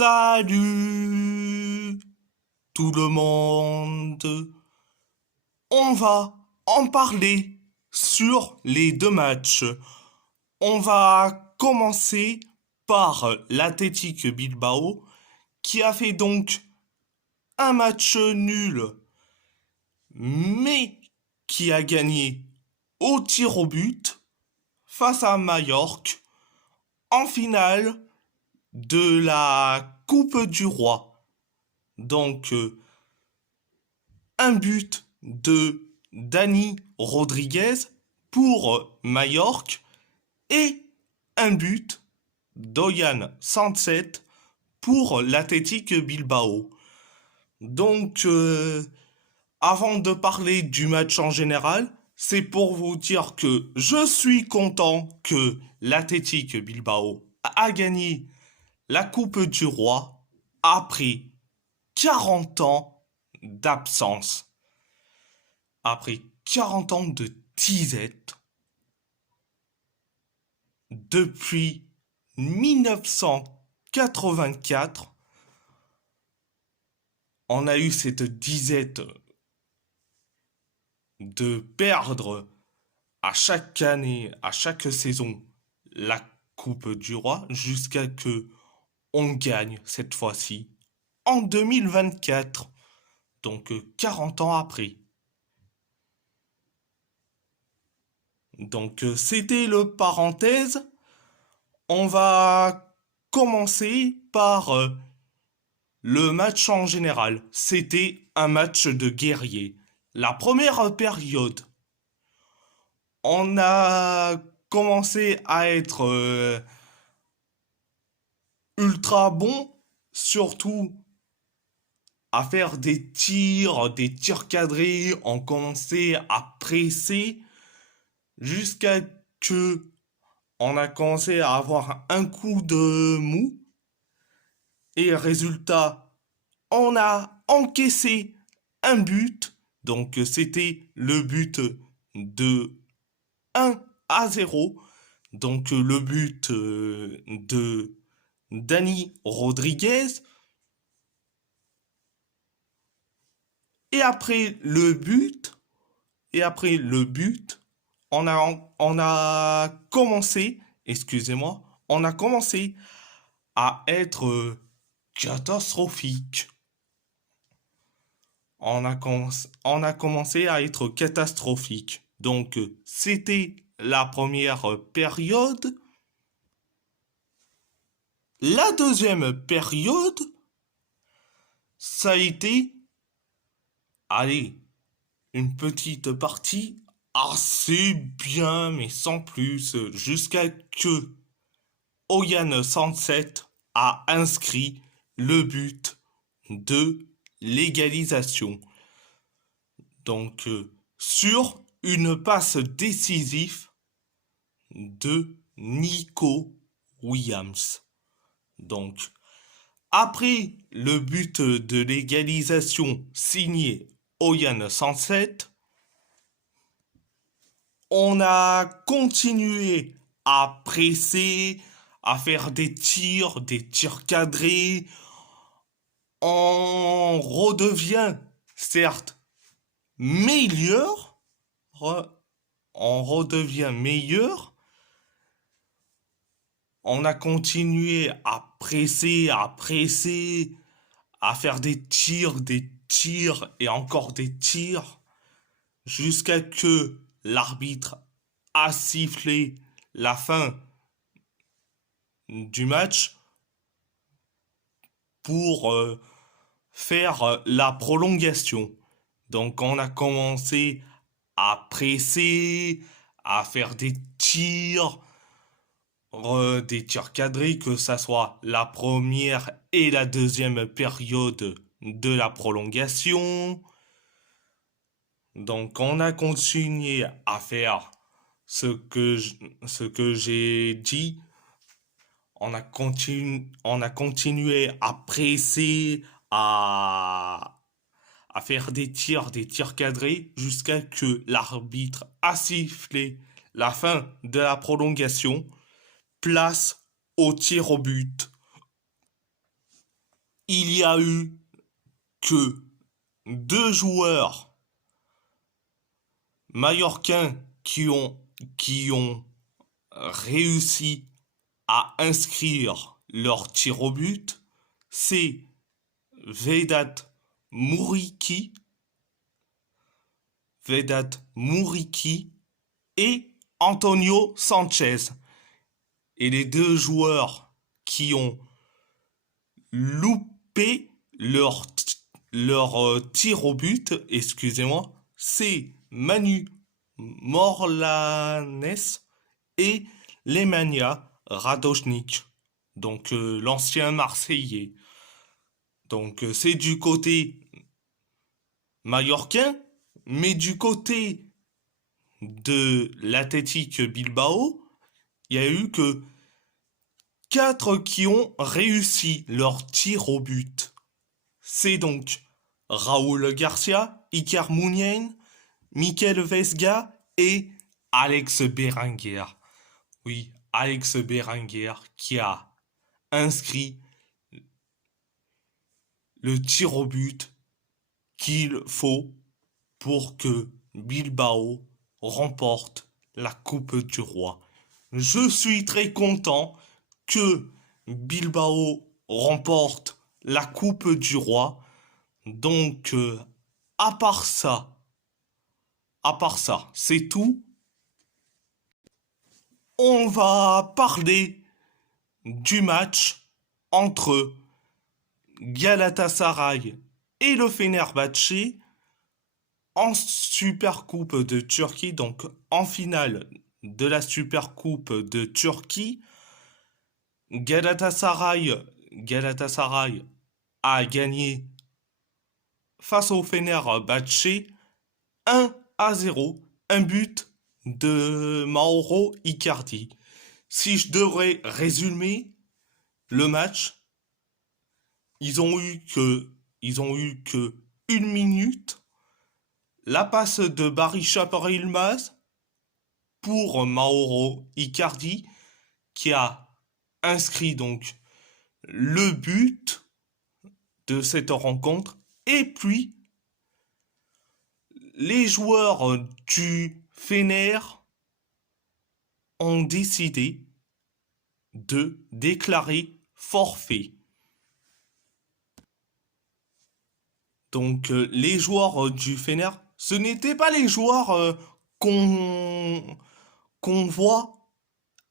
Salut tout le monde. On va en parler sur les deux matchs. On va commencer par l'Athletic Bilbao qui a fait donc un match nul mais qui a gagné au tir au but face à Majorque en finale de la Coupe du Roi. Donc, un but de Dani Rodriguez pour Majorque et un but d'Oyan Sanset pour l'Athletic Bilbao. Donc, avant de parler du match en général, c'est pour vous dire que je suis content que l'Athletic Bilbao a gagné la Coupe du Roi après 40 ans d'absence. Après 40 ans de disette, depuis 1984, on a eu cette disette de perdre à chaque année, à chaque saison, la Coupe du Roi jusqu'à que on gagne cette fois-ci en 2024, donc 40 ans après. Donc c'était le parenthèse. On va commencer par le match en général. C'était un match de guerrier. La première période, on a commencé à être ultra bon, surtout à faire des tirs cadrés. On commençait à presser jusqu'à que on a commencé à avoir un coup de mou. Et résultat, on a encaissé un but. Donc c'était le but de 1-0. Donc le but de Dani Rodriguez. Et après le but, on a commencé, excusez-moi, on a commencé à être catastrophique. On a commencé à être catastrophique. Donc, c'était la première période. La deuxième période, ça a été, allez, une petite partie assez bien, mais sans plus, jusqu'à que Oyan Sanset a inscrit le but de l'égalisation. Donc, sur une passe décisive de Nico Williams. Donc, après le but de l'égalisation signé Oyan Sanset, on a continué à presser, à faire des tirs cadrés. On redevient, certes, meilleur. On redevient meilleur. On a continué à presser, à faire des tirs et encore des tirs, jusqu'à que l'arbitre a sifflé la fin du match pour faire la prolongation. Donc on a commencé à presser, à faire des tirs cadrés, que ça soit la première et la deuxième période de la prolongation. Donc on a continué à faire ce que j'ai dit. On a continué à presser, à faire des tirs cadrés, jusqu'à que l'arbitre a sifflé la fin de la prolongation. Place au tir au but. il y a eu que deux joueurs mallorcains qui ont réussi à inscrire leur tir au but, c'est Vedat Mouriki, Vedat Mouriki et Antonio Sanchez. Et les deux joueurs qui ont loupé leur tir au but, excusez-moi, c'est Manu Morlanes et Lemania Radošnik, donc l'ancien Marseillais. Donc c'est du côté mallorquin, mais du côté de l'Athletic Bilbao, il y a eu que 4 qui ont réussi leur tir au but. C'est donc Raúl Garcia, Iker Muniain, Mikel Vesga et Alex Berenguer. Oui, Alex Berenguer qui a inscrit le tir au but qu'il faut pour que Bilbao remporte la Coupe du Roi. Je suis très content que Bilbao remporte la Coupe du Roi. Donc, à part ça, c'est tout. On va parler du match entre Galatasaray et le Fenerbahçe en Supercoupe de Turquie, donc en finale de la Supercoupe de Turquie. Galatasaray a gagné face au Fenerbahçe 1-0, un but de Mauro Icardi. Si je devrais résumer le match, ils ont eu que une minute, la passe de Barisha par Yilmaz pour Mauro Icardi qui a inscrit donc le but de cette rencontre. Et puis les joueurs du Fener ont décidé de déclarer forfait. Donc les joueurs du Fener, ce n'étaient pas les joueurs qu'on voit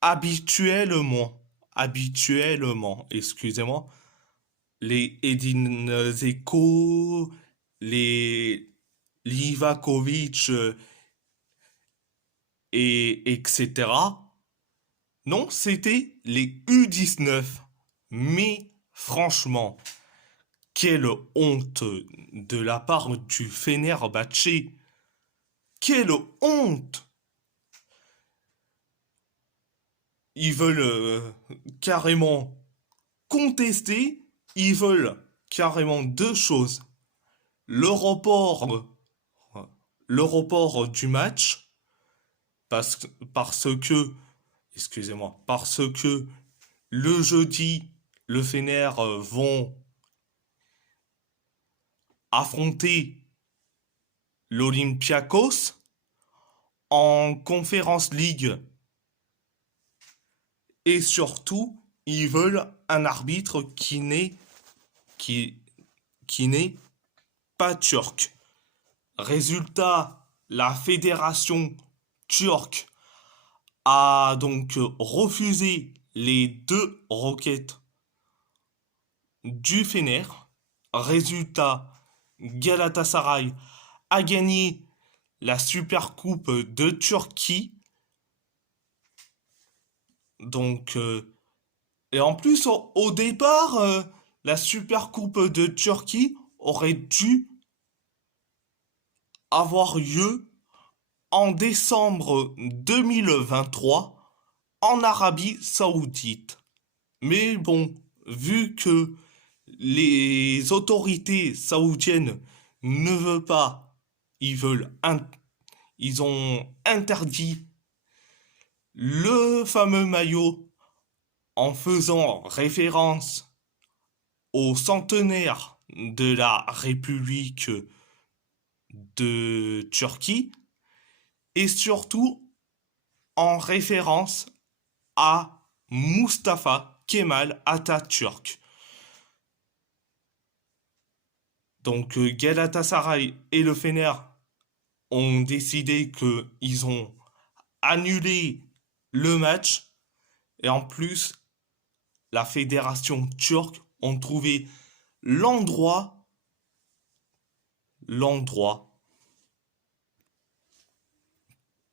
habituellement, excusez-moi, les Edin Zeko, les Livakovic et etc. Non, c'était les U19. Mais franchement, quelle honte de la part du Fenerbahçe. Quelle honte. Ils veulent carrément contester. Ils veulent carrément deux choses. Le report, le report du match, parce que, excusez-moi, parce que le jeudi, le Fener vont affronter l'Olympiakos en Conference League. Et surtout, ils veulent un arbitre qui n'est pas turc. Résultat, la fédération turque a donc refusé les deux requêtes du Fener. Résultat, Galatasaray a gagné la Supercoupe de Turquie. Donc, et en plus, au départ, la Supercoupe de Turquie aurait dû avoir lieu en décembre 2023 en Arabie Saoudite. Mais bon, vu que les autorités saoudiennes ne veulent pas, ils ont interdit le fameux maillot en faisant référence au centenaire de la République de Turquie et surtout en référence à Mustafa Kemal Atatürk. Donc Galatasaray et le Fener ont décidé qu'ils ont annulé le match et en plus la fédération turque ont trouvé l'endroit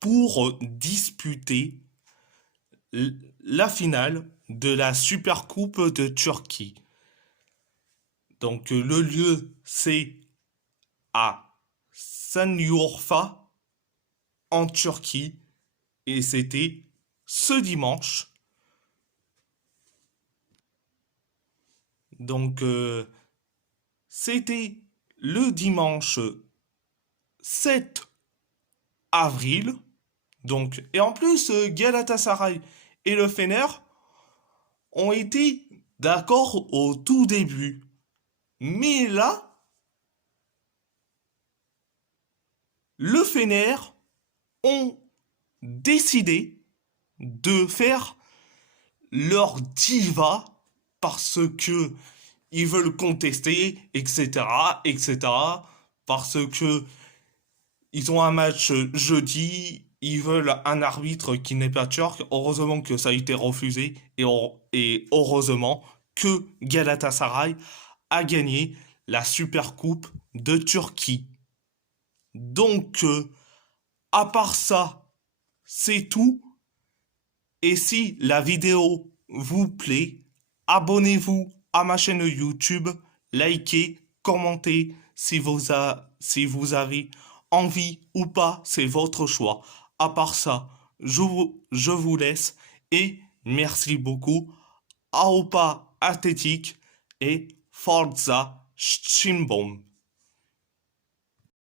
pour disputer la finale de la Supercoupe de Turquie. Donc le lieu c'est à Şanlıurfa en Turquie et c'était ce dimanche. Donc c'était le dimanche 7 avril. Donc, et en plus, Galatasaray et le Fener ont été d'accord au tout début. Mais là, le Fener ont décidé de faire leur diva parce que ils veulent contester, etc., etc., parce que ils ont un match jeudi, ils veulent un arbitre qui n'est pas turc. Heureusement que ça a été refusé et heureusement que Galatasaray a gagné la Supercoupe de Turquie. Donc, à part ça, c'est tout. Et si la vidéo vous plaît, abonnez-vous à ma chaîne YouTube, likez, commentez si vous avez envie ou pas, c'est votre choix. À part ça, je vous laisse et merci beaucoup. Aupa Athletic et Forza Schimbom.